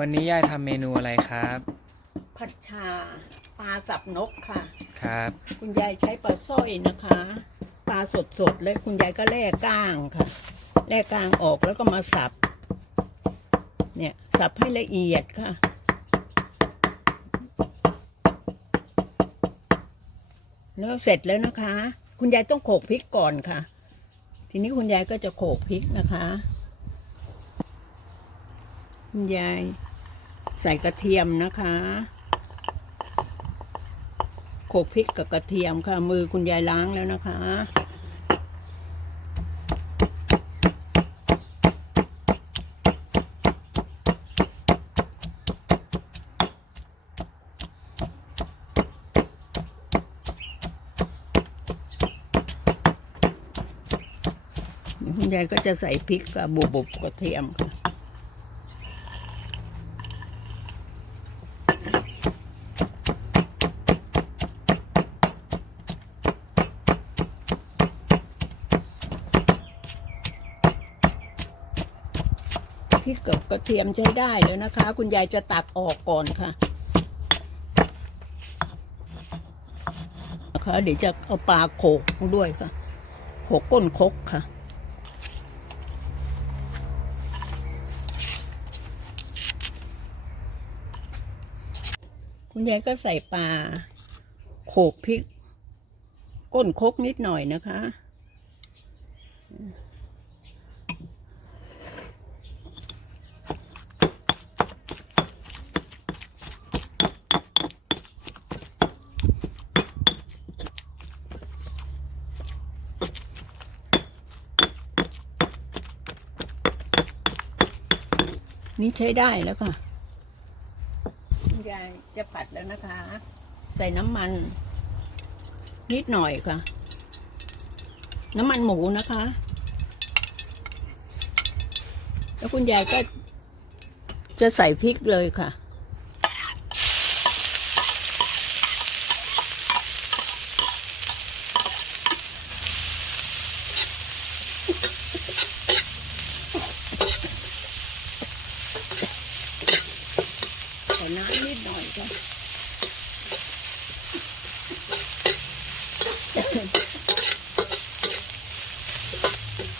วันนี้ยายทำเมนูอะไรครับ ผัดชาปลาสับนกค่ะ ครับ คุณยายใช้ปลาสร้อยนะคะ ปลาสดๆเลยคุณยายก็แล่ก้างค่ะ แล่ก้างออกแล้วก็มาสับ เนี่ยสับให้ละเอียดค่ะแล้วเสร็จแล้วนะคะ คุณยายต้องโขลกพริกก่อนค่ะ ทีนี้คุณยายก็จะโขลกพริกนะคะ คุณยาย ใส่กระเทียมนะคะโขลกพริกกับกระเทียมค่ะ มือคุณยายล้างแล้วนะคะคุณยายก็จะใส่พริกกับบุบๆกระเทียมค่ะ พ ริกระเทียมใช้ได้แล้วนะคะ คุณยายจะตักออกก่อนค่ะนะคะเดี๋ยวจะเอาปลาโขกด้วยค่ะโขกก้นคกค่ะคุณยายก็ใส่ปลาโขกพริก ก้นคกนิดหน่อยนะคะ นี่ใช้ได้แล้วค่ะคุณยายจะผัดแล้วนะคะ ใส่น้ำมัน นิดหน่อยค่ะ น้ำมันหมูนะคะ แล้วคุณยายก็จะใส่พริกเลยค่ะ น้ำนิดหน่อยค่ะ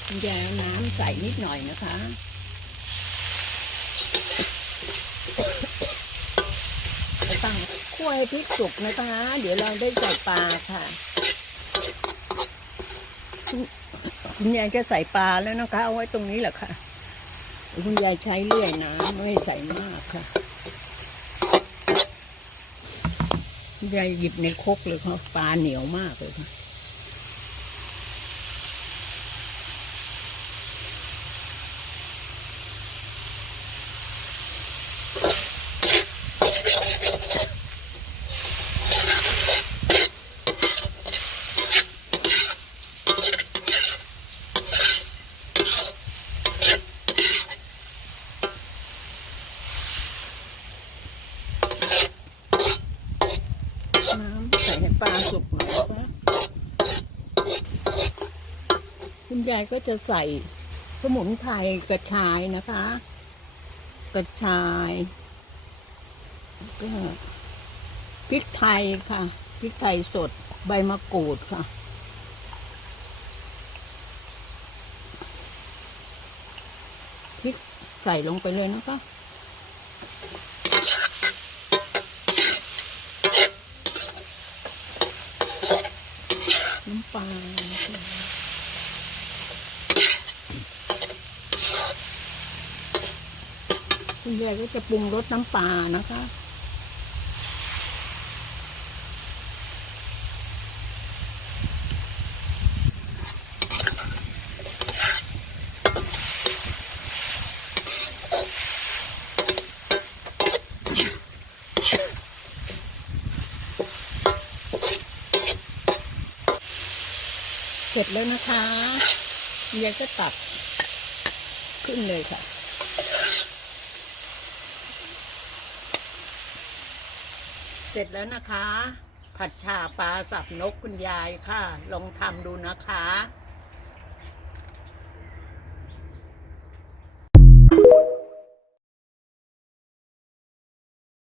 คุณยายน้ำใส่นิดหน่อยนะคะ ตั้งคั่วให้พริกสุกนะคะ เดี๋ยวเราได้ใส่ปลาค่ะคุณยายจะใส่ปลาแล้วนะคะ เอาไว้ตรงนี้แหละค่ะ คุณยายใช้เลื่อยน้ำไม่ใส่มากค่ะ ยายหยิบในคกเลยค่ะปลาเหนียวมากเลยค่ะ น้ำใส่ให้ปลาสุกหน่อยนะคะ คุณยายก็จะใส่สมุนไพรกระชายนะคะ กระชายก็พริกไทยค่ะพริกไทยสดใบมะกรูดค่ะ พริกใส่ลงไปเลยนะคะน้ำปลานะ คุณยายก็จะปรุงรสน้ำปลานะคะ เสร็จแล้วนะคะยายก็ตักขึ้นเลยค่ะ สร็จแล้วนะคะ ผัดชาปลาสับนกคุณยายค่ะ ลองทำดูนะคะ